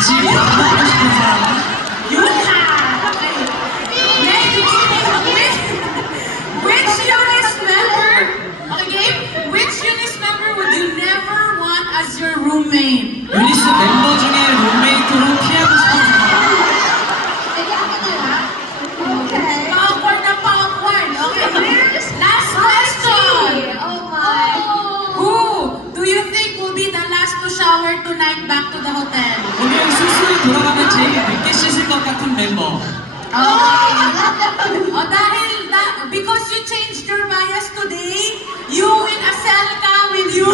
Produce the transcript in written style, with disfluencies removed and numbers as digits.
같이 밥 먹고 싶은 사람? Yuka! Which Eunice member, okay, which Eunice member would you never want as your roommate? 유니스 멤버 중에 룸메이트로 피하고 싶은 사람? Popcorn na popcorn. Okay. Last question. Who do you think will be the last to shower tonight back to the hotel? 오늘 숙소에 돌아가면 제일 늦게 씻을 것 같은 멤버. Because you changed your bias today, you win a Selka with you.